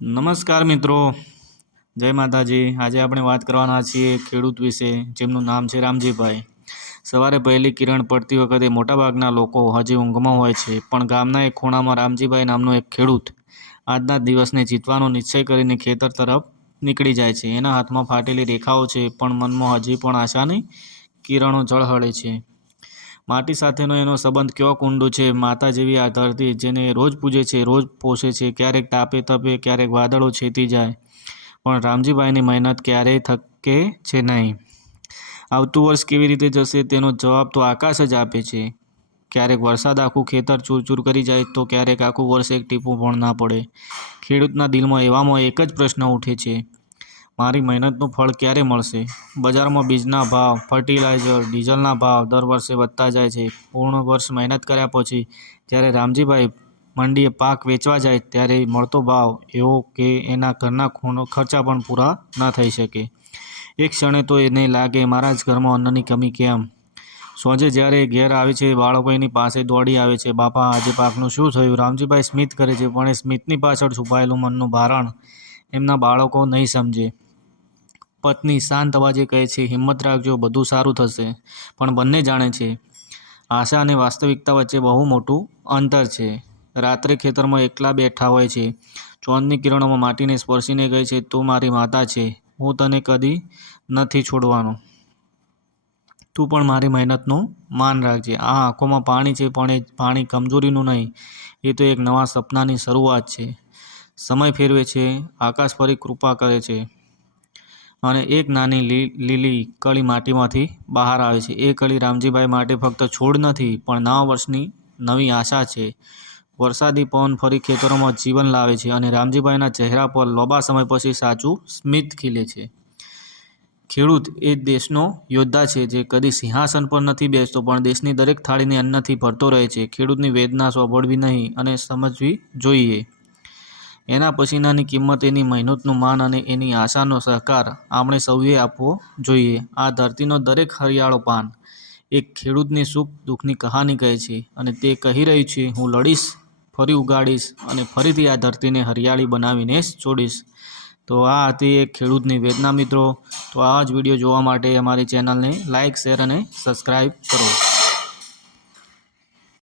નમસ્કાર મિત્રો. જય માતાજી. આજે આપણે વાત કરવાના છીએ ખેડૂત વિશે, જેમનું નામ છે રામજીભાઈ. સવારે પહેલી કિરણ પડતી વખતે મોટાભાગના લોકો હજી ઊંઘમાં હોય છે, પણ ગામના એક ખૂણામાં રામજીભાઈ નામનો એક ખેડૂત આજના દિવસને જીતવાનો નિશ્ચય કરીને ખેતર તરફ નીકળી જાય છે. એના હાથમાં ફાટેલી રેખાઓ છે, પણ મનમાં હજી પણ આશાની કિરણો ઝળહળે છે. માટી સાથેનો એનો સંબંધ કેવો કુંડો છે? માતા જેવી આ ધરતી જેને રોજ પૂજે છે, રોજ પોષે છે, ક્યારેક તાપે તપે, ક્યારેક વાદળો છેતી જાય. પણ રામજીભાઈની મહેનત ક્યારેય થકે છે નહીં. આવતું વર્ષ કેવી રીતે જશે તેનો જવાબ તો આકાશ જ આપે છે. ક્યારેક વરસાદ આખું ખેતર ચૂરચૂર કરી જાય તો ક્યારેક આખું વર્ષ એક ટીપું પણ ના પડે. ખેડૂતના દિલમાં એવામાં એક જ પ્રશ્ન ઉઠે છે. મારી મહેનતનું ફળ ક્યારે મળશે? બજારમાં બીજના ભાવ, ફર્ટિલાઇઝર, ડીઝલના ભાવ દર વર્ષે વધતા જાય છે. પૂર્ણ વર્ષ મહેનત કર્યા પછી જ્યારે રામજીભાઈ મંડીએ પાક વેચવા જાય ત્યારે મળતો ભાવ એવો કે એના ઘરના ખૂણો ખર્ચા પણ પૂરા ન થઈ શકે. એક ક્ષણે તો એને લાગે, મારા જ ઘરમાં અન્નની કમી કેમ? સોજે જ્યારે ઘેર આવે છે, બાળકો એની પાસે દોડી આવે છે. બાપા, આજે પાકનું શું થયું? રામજીભાઈ સ્મિત કરે છે, પણ એ સ્મિતની પાછળ છુપાયેલું મનનું ભારણ એમના બાળકો નહીં સમજે. પત્ની શાંત અવાજે કહે છે, હિંમત રાખજો, બધું સારું થશે. પણ બંને જાણે છે, આશા અને વાસ્તવિકતા વચ્ચે બહુ મોટું અંતર છે. રાત્રે ખેતરમાં એકલા બેઠા હોય છે. ચોંદની કિરણોમાં માટીને સ્પર્શીને કહે છે, તું મારી માતા છે. હું તને કદી નથી છોડવાનો. તું પણ મારી મહેનતનું માન રાખજે. આ આંખોમાં પાણી છે, પણ એ પાણી કમજોરીનું નહીં. એ તો એક નવા સપનાની શરૂઆત છે. સમય ફેરવે છે. આકાશ ફરી કૃપા કરે છે. અને એક નાની લીલી કળી માટીમાંથી બહાર આવે છે. એ કળી રામજીભાઈ માટે ફક્ત છોડ નથી, પણ નવા વર્ષની નવી આશા છે. વરસાદી પવન ફરી ખેતરોમાં જીવન લાવે છે અને રામજીભાઈના ચહેરા પર લાંબા સમય પછી સાચું સ્મિત ખીલે છે. ખેડૂત એ દેશનો યોદ્ધા છે જે કદી સિંહાસન પર નથી બેસતો, પણ દેશની દરેક થાળીને અન્નથી ભરતો રહે છે. ખેડૂતની વેદના સ્વભળવી નહીં અને સમજવી જોઈએ. એના પસીનાની કિંમત એની મહેનતનું માન અને એની આશાનો સહકાર આપણે સૌએ આપવો જોઈએ. આ ધરતીનો દરેક હરિયાળો પાન. એક ખેડૂતની સુખ દુઃખની કહાની કહે છે અને તે કહી રહી છે, હું લડીશ, ફરી ઉગાડીશ અને ફરીથી આ ધરતીને હરિયાળી બનાવીને છોડીશ. તો આ હતી એક ખેડૂતની વેદના મિત્રો. તો આ જ વીડિયો જોવા માટે અમારી ચેનલને લાઇક શેર અને સબસ્ક્રાઈબ કરો.